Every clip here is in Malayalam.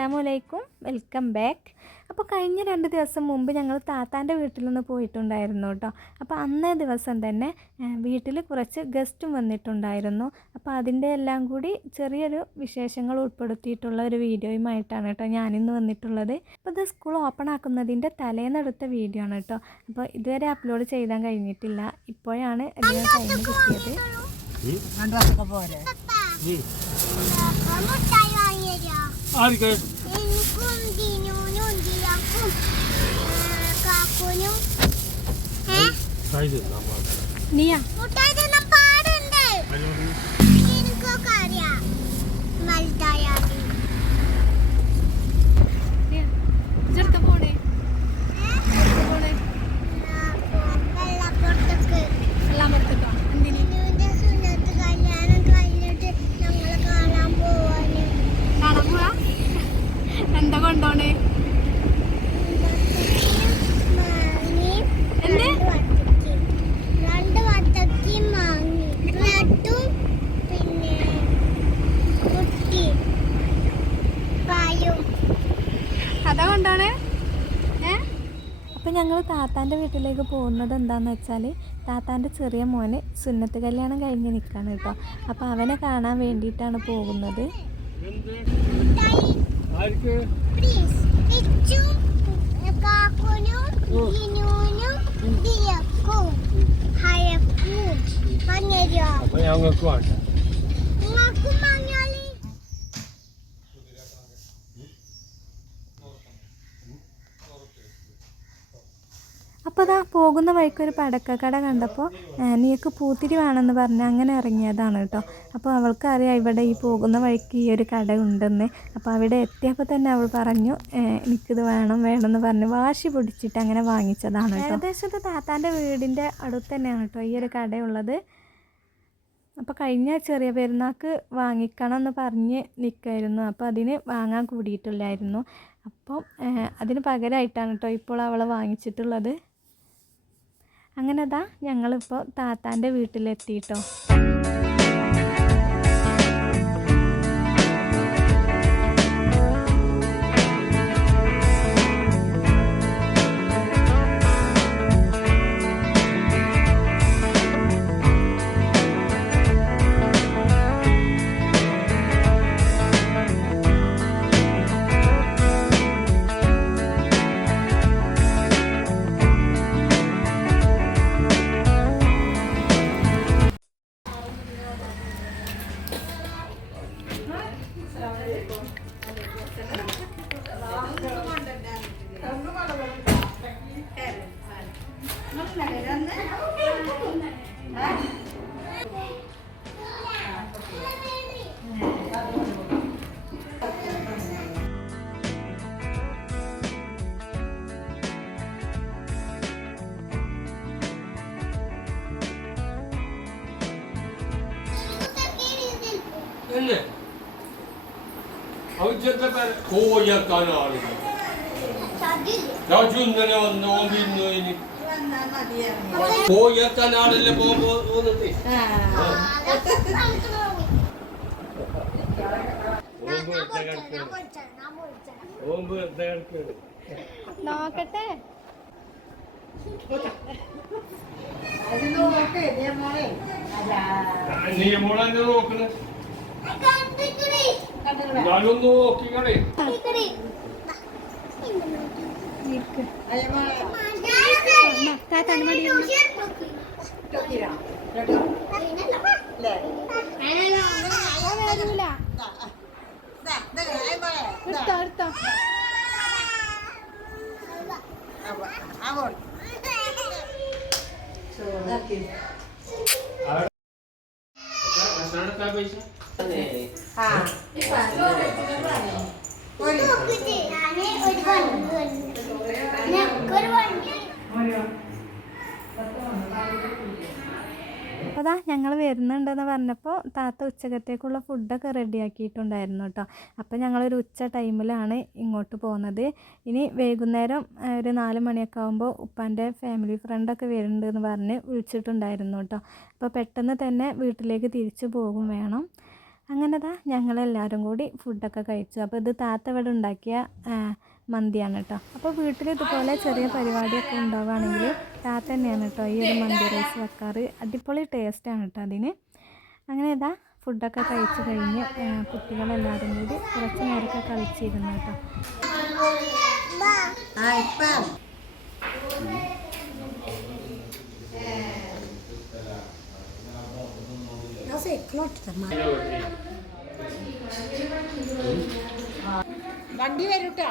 അസ്സലാമലൈക്കും, വെൽക്കം ബാക്ക്. അപ്പോൾ കഴിഞ്ഞ 2 ദിവസം മുമ്പ് ഞങ്ങൾ താത്താൻ്റെ വീട്ടിലൊന്ന് പോയിട്ടുണ്ടായിരുന്നു കേട്ടോ. അപ്പോൾ അന്നേ ദിവസം തന്നെ വീട്ടിൽ കുറച്ച് ഗസ്റ്റും വന്നിട്ടുണ്ടായിരുന്നു. അപ്പോൾ അതിൻ്റെ എല്ലാം കൂടി ചെറിയൊരു വിശേഷങ്ങൾ ഉൾപ്പെടുത്തിയിട്ടുള്ള ഒരു വീഡിയോയുമായിട്ടാണ് കേട്ടോ ഞാനിന്ന് വന്നിട്ടുള്ളത്. അപ്പോൾ ഇത് സ്കൂൾ ഓപ്പൺ ആക്കുന്നതിൻ്റെ തലേന്നെടുത്ത വീഡിയോ ആണ് കേട്ടോ. അപ്പോൾ ഇതുവരെ അപ്ലോഡ് ചെയ്താൻ കഴിഞ്ഞിട്ടില്ല. ഇപ്പോഴാണ് അതിന് ടൈം കിട്ടിയത്. നീയാ എന്താ കൊണ്ടോണേ? അതാ കൊണ്ടോണേ? അപ്പം ഞങ്ങൾ താത്താൻ്റെ വീട്ടിലേക്ക് പോകുന്നത് എന്താണെന്ന് വെച്ചാൽ താത്താൻ്റെ ചെറിയ മോന് സുന്നത്ത് കല്യാണം കഴിഞ്ഞ് നിൽക്കുകയാണ് കേട്ടോ. അപ്പോൾ അവനെ കാണാൻ വേണ്ടിയിട്ടാണ് പോകുന്നത്. അപ്പോൾ അതാ പോകുന്ന വഴിക്കൊരു പടക്കക്കട കണ്ടപ്പോൾ നീക്ക് പൂത്തിരി വേണമെന്ന് പറഞ്ഞ് അങ്ങനെ ഇറങ്ങിയതാണ് കേട്ടോ. അപ്പോൾ അവൾക്കറിയാം ഇവിടെ ഈ പോകുന്ന വഴിക്ക് ഈ ഒരു കട ഉണ്ടെന്ന്. അപ്പോൾ അവിടെ എത്തിയപ്പോൾ തന്നെ അവൾ പറഞ്ഞു എനിക്കിത് വേണമെന്ന് പറഞ്ഞ് വാശി പിടിച്ചിട്ട് അങ്ങനെ വാങ്ങിച്ചതാണ് കേട്ടോ. ഏകദേശം താത്താൻ്റെ വീടിൻ്റെ അടുത്ത് തന്നെയാണ് കേട്ടോ ഈ ഒരു കടയുള്ളത്. അപ്പോൾ കഴിഞ്ഞ ചെറിയ പെരുന്നാൾക്ക് വാങ്ങിക്കണം എന്ന് പറഞ്ഞ് നിൽക്കായിരുന്നു. അപ്പോൾ അതിന് വാങ്ങാൻ കൂടിയിട്ടില്ലായിരുന്നു. അപ്പോൾ അതിന് പകരമായിട്ടാണ് കേട്ടോ ഇപ്പോൾ അവളെ വാങ്ങിച്ചിട്ടുള്ളത്. അങ്ങനെ ദാ ഞങ്ങളിപ്പോൾ താത്താൻ്റെ വീട്ടിലെത്തിയിട്ടോ. കോഴിയക്കാനാണല്ലേ പോകുമ്പോ നോക്കട്ടെ. നീ മോളെന്നെ നോക്കണേ, ഞാനൊന്ന് നോക്കിക്കണേ. അപ്പോൾ അതാ ഞങ്ങൾ വരുന്നുണ്ടെന്ന് പറഞ്ഞപ്പോൾ താത്ത ഉച്ചക്കത്തേക്കുള്ള ഫുഡൊക്കെ റെഡിയാക്കിയിട്ടുണ്ടായിരുന്നു കേട്ടോ. അപ്പോൾ ഞങ്ങളൊരു ഉച്ച ടൈമിലാണ് ഇങ്ങോട്ട് പോകുന്നത്. ഇനി വൈകുന്നേരം ഒരു 4 മണിയൊക്കെ ആകുമ്പോൾ ഉപ്പാൻ്റെ ഫാമിലി ഫ്രണ്ടൊക്കെ വരുന്നുണ്ടെന്ന് പറഞ്ഞ് വിളിച്ചിട്ടുണ്ടായിരുന്നു കേട്ടോ. അപ്പോൾ പെട്ടെന്ന് തന്നെ വീട്ടിലേക്ക് തിരിച്ചു പോകും വേണം. അങ്ങനെ ഞങ്ങളെല്ലാവരും കൂടി ഫുഡൊക്കെ കഴിച്ചു. അപ്പോൾ ഇത് താത്ത ഇവിടെ ഉണ്ടാക്കിയ മന്തിയാണ് കേട്ടോ. അപ്പോൾ വീട്ടിൽ ഇതുപോലെ ചെറിയ പരിപാടിയൊക്കെ ഉണ്ടാവുകയാണെങ്കിൽ താത്ത തന്നെയാണ് കേട്ടോ ഈ ഒരു മന്തി റൈസ് വെക്കാറ്. അടിപൊളി ടേസ്റ്റാണ് കേട്ടോ അതിന്. അങ്ങനെ ഫുഡൊക്കെ കഴിച്ച് കഴിഞ്ഞ് കുട്ടികളെല്ലാവരും കൂടി കുറച്ച് നേരമൊക്കെ കളിച്ചിരുന്നു കേട്ടോ. വണ്ടി വരൂട്ടോ.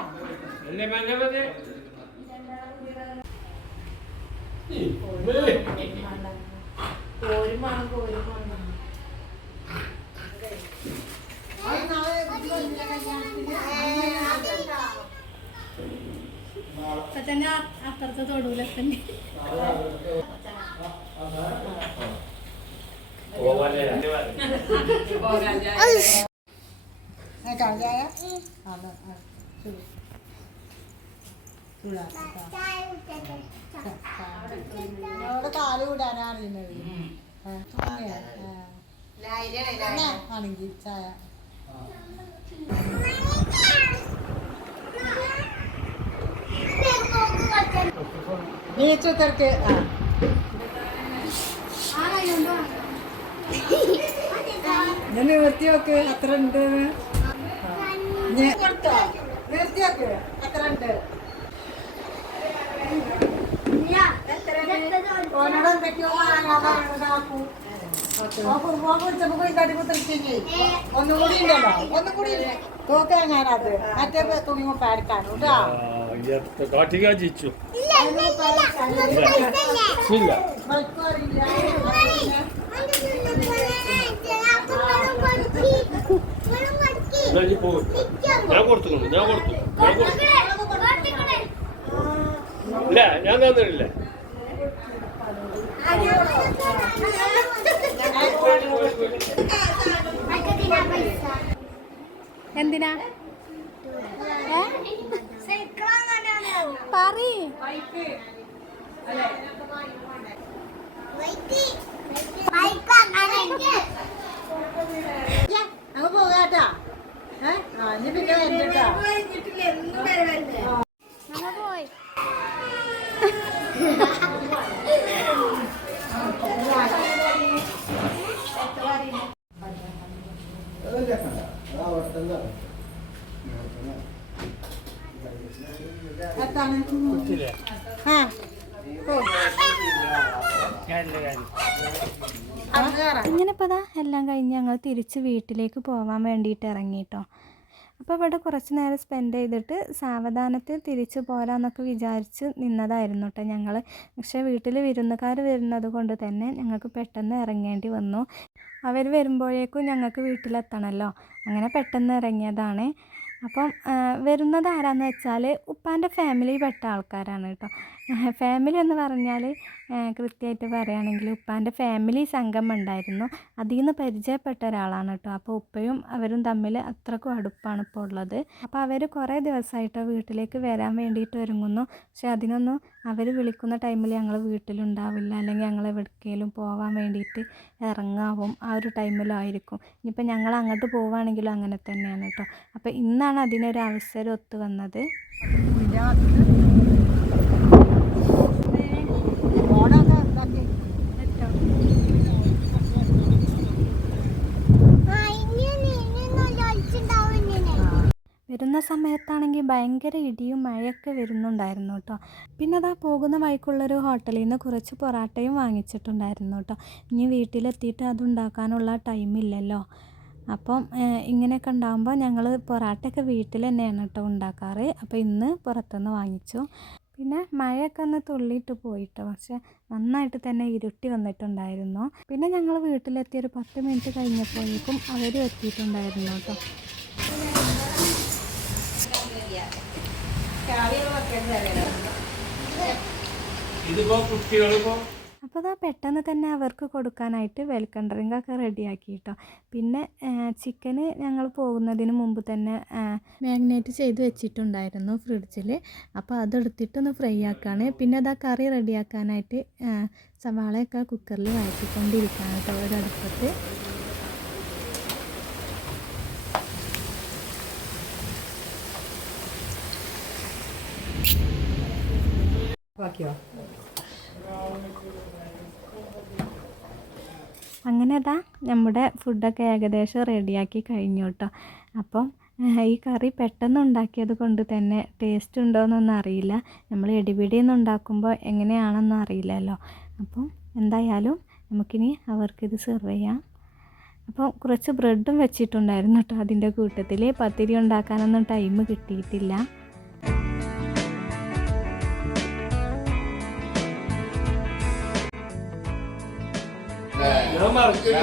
അപ്പുറത്ത് തൊടൂലൊക്കെ കാല് വിടാനാ അറിയുന്നത് ആണെങ്കിൽ ചായ നീച്ചുത്തർക്ക് നിർത്തി നോക്ക് അത്ര ഉണ്ട്. നിർത്തി നോക്ക് അത്ര ഉണ്ട്. ഓനോട് എന്തൊക്കെയോ ഒന്നുകൂടി ഉണ്ടല്ലോ, ഒന്നുകൂടി തോക്കാൻ ഞാനത് മറ്റേ തുണി പാടിക്കാനും കേട്ടോ. ഞാൻ കൊടുത്തു ഇല്ല, ഞാൻ തന്നിട്ടില്ല. എന്തിനാ പറയ് അങ്ങ് പോകാട്ടാ. ഇനി പിന്നെ വരണ്ടാ. പോയി ഇങ്ങനെ ഇപ്പോൾ എല്ലാം കഴിഞ്ഞ് ഞങ്ങൾ തിരിച്ച് വീട്ടിലേക്ക് പോകാൻ വേണ്ടിയിട്ട് ഇറങ്ങിട്ടോ. അപ്പോൾ ഇവിടെ കുറച്ച് നേരം സ്പെൻഡ് ചെയ്തിട്ട് സാവധാനത്തിൽ തിരിച്ച് പോരാന്നൊക്കെ വിചാരിച്ച് നിന്നതായിരുന്നു കേട്ടോ ഞങ്ങൾ. പക്ഷേ വീട്ടിൽ വിരുന്നുകാർ വരുന്നത് കൊണ്ട് തന്നെ ഞങ്ങൾക്ക് പെട്ടെന്ന് ഇറങ്ങേണ്ടി വന്നു. അവർ വരുമ്പോഴേക്കും ഞങ്ങൾക്ക് വീട്ടിലെത്തണമല്ലോ, അങ്ങനെ പെട്ടെന്ന് ഇറങ്ങിയതാണ്. അപ്പം വരുന്നത് ആരാന്ന് വെച്ചാൽ ഉപ്പാൻ്റെ ഫാമിലി പെട്ട ആൾക്കാരാണ് കേട്ടോ. ഫാമിലി എന്ന് പറഞ്ഞാൽ കൃത്യമായിട്ട് പറയുകയാണെങ്കിൽ ഉപ്പാൻ്റെ ഫാമിലി സംഘം ഉണ്ടായിരുന്നു, അതിൽ നിന്ന് പരിചയപ്പെട്ട ഒരാളാണ് കേട്ടോ. അപ്പോൾ ഉപ്പയും അവരും തമ്മിൽ അത്രക്കും അടുപ്പാണ് ഇപ്പോൾ ഉള്ളത്. അപ്പോൾ അവർ കുറേ ദിവസമായിട്ടോ വീട്ടിലേക്ക് വരാൻ വേണ്ടിയിട്ട് ഒരുങ്ങുന്നു. പക്ഷെ അതിനൊന്നും അവർ വിളിക്കുന്ന ടൈമിൽ ഞങ്ങൾ വീട്ടിലുണ്ടാവില്ല, അല്ലെങ്കിൽ ഞങ്ങൾ എവിടേക്കെങ്കിലും പോകാൻ വേണ്ടിയിട്ട് ഇറങ്ങാവും, ആ ഒരു ടൈമിലായിരിക്കും. ഇനിയിപ്പോൾ ഞങ്ങൾ അങ്ങോട്ട് പോവുകയാണെങ്കിലും അങ്ങനെ തന്നെയാണ് കേട്ടോ. അപ്പോൾ ഇന്നാണ് അതിനൊരു അവസരം ഒത്തു വന്നത്. വരുന്ന സമയത്താണെങ്കിൽ ഭയങ്കര ഇടിയും മഴയൊക്കെ വരുന്നുണ്ടായിരുന്നു കേട്ടോ. പിന്നെ പോകുന്ന വഴിക്കുള്ളൊരു ഹോട്ടലിൽ നിന്ന് കുറച്ച് പൊറാട്ടയും വാങ്ങിച്ചിട്ടുണ്ടായിരുന്നു കേട്ടോ. ഇനി വീട്ടിലെത്തിയിട്ട് അതുണ്ടാക്കാനുള്ള ടൈമില്ലല്ലോ. അപ്പം ഇങ്ങനെയൊക്കെ ഉണ്ടാകുമ്പോൾ ഞങ്ങൾ പൊറാട്ടയൊക്കെ വീട്ടിൽ തന്നെയാണ് കേട്ടോ ഉണ്ടാക്കാറ്. അപ്പോൾ ഇന്ന് പുറത്തുനിന്ന് വാങ്ങിച്ചു. പിന്നെ മഴയൊക്കെ ഒന്ന് തുള്ളിയിട്ട് പോയിട്ടോ, പക്ഷെ നന്നായിട്ട് തന്നെ ഇരുട്ടി വന്നിട്ടുണ്ടായിരുന്നു. പിന്നെ ഞങ്ങൾ വീട്ടിലെത്തി ഒരു 10 മിനിറ്റ് കഴിഞ്ഞപ്പോഴേക്കും അവരും എത്തിയിട്ടുണ്ടായിരുന്നു കേട്ടോ. അപ്പോൾ പെട്ടെന്ന് തന്നെ അവർക്ക് കൊടുക്കാനായിട്ട് വെൽക്കം ഡ്രിങ്കൊക്കെ റെഡിയാക്കി കേട്ടോ. പിന്നെ ചിക്കന് ഞങ്ങൾ പോകുന്നതിന് മുമ്പ് തന്നെ മാഗ്നേറ്റ് ചെയ്ത് വെച്ചിട്ടുണ്ടായിരുന്നു ഫ്രിഡ്ജിൽ. അപ്പോൾ അതെടുത്തിട്ടൊന്ന് ഫ്രൈ ആക്കുകയാണ്. പിന്നെ കറി റെഡിയാക്കാനായിട്ട് സവാളയൊക്കെ കുക്കറിൽ വഴറ്റിക്കൊണ്ടിരിക്കുകയാണ് കേട്ടോ ഒരടുപ്പത്ത്. ആക്കിയോ അങ്ങനെ അതാ നമ്മുടെ ഫുഡൊക്കെ ഏകദേശം റെഡിയാക്കി കഴിഞ്ഞു കേട്ടോ. അപ്പം ഈ കറി പെട്ടെന്ന് ഉണ്ടാക്കിയത് കൊണ്ട് തന്നെ ടേസ്റ്റ് ഉണ്ടോയെന്നൊന്നും അറിയില്ല. നമ്മൾ എടിപിടിയെന്ന് ഉണ്ടാക്കുമ്പോൾ എങ്ങനെയാണെന്നും അറിയില്ലല്ലോ. അപ്പം എന്തായാലും നമുക്കിനി അവർക്കിത് സെർവ് ചെയ്യാം. അപ്പോൾ കുറച്ച് ബ്രെഡും വെച്ചിട്ടുണ്ടായിരുന്നു കേട്ടോ അതിൻ്റെ കൂട്ടത്തിൽ. പത്തിരി ഉണ്ടാക്കാനൊന്നും ടൈം കിട്ടിയിട്ടില്ല. ഞാൻ മറക്കില്ല.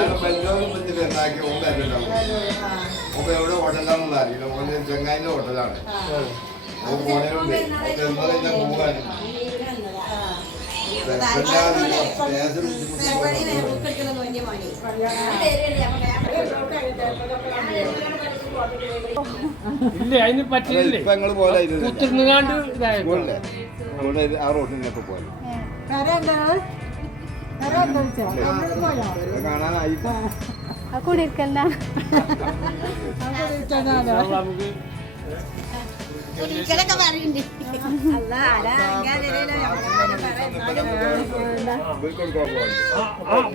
എവിടെ ഹോട്ടലാണെന്ന് അറിയില്ല. ഓന് ചെങ്ങായിന്റെ ഹോട്ടലാണ്. ഇല്ല അതിന് പറ്റില്ലേ. ഇപ്പൊ ഞങ്ങള് പോലായിരുന്നു കുത്തിരുന്നുകാണ്ട് ആ റോട്ടിനൊക്കെ പോലെ കാണാനായി. കൂടിയിരിക്കണ്ട നമുക്ക്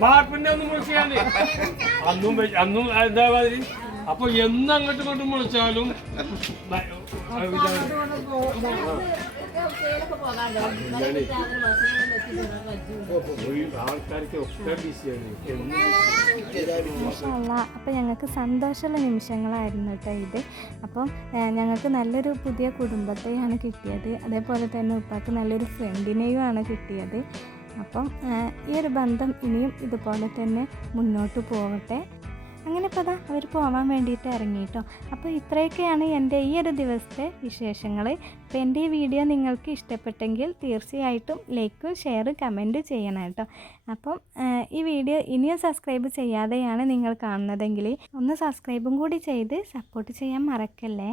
ബാപ്പിന്റെ ഒന്നും വിളിച്ചാല് അന്നും എന്താ മാതിരി. അപ്പൊ എന്ന് അങ്ങോട്ടും ഇങ്ങോട്ടും വിളിച്ചാലും ആൾക്കാർക്ക് ഒക്കെ ബിസിയാണ്. അപ്പോൾ ഞങ്ങൾക്ക് സന്തോഷമുള്ള നിമിഷങ്ങളായിരുന്നു കേട്ടോ ഇത്. അപ്പം ഞങ്ങൾക്ക് നല്ലൊരു പുതിയ കുടുംബത്തെയാണ് കിട്ടിയത്. അതേപോലെ തന്നെ ഉപ്പാക്ക് നല്ലൊരു ഫ്രണ്ടിനെയുമാണ് കിട്ടിയത്. അപ്പം ഈ ഒരു ബന്ധം ഇനിയും ഇതുപോലെ തന്നെ മുന്നോട്ട് പോകട്ടെ. അങ്ങനെ ഇപ്പോൾ അതാ അവർ പോകാൻ വേണ്ടിയിട്ട് ഇറങ്ങി കേട്ടോ. അപ്പോൾ ഇത്രയൊക്കെയാണ് എൻ്റെ ഈ ഒരു ദിവസത്തെ വിശേഷങ്ങൾ. അപ്പോൾ എൻ്റെ ഈ വീഡിയോ നിങ്ങൾക്ക് ഇഷ്ടപ്പെട്ടെങ്കിൽ തീർച്ചയായിട്ടും ലൈക്കും ഷെയറും കമൻറ്റ് ചെയ്യണം കേട്ടോ. അപ്പം ഈ വീഡിയോ ഇനിയും സബ്സ്ക്രൈബ് ചെയ്യാതെയാണ് നിങ്ങൾ കാണുന്നതെങ്കിൽ ഒന്ന് സബ്സ്ക്രൈബും കൂടി ചെയ്ത് സപ്പോർട്ട് ചെയ്യാൻ മറക്കല്ലേ.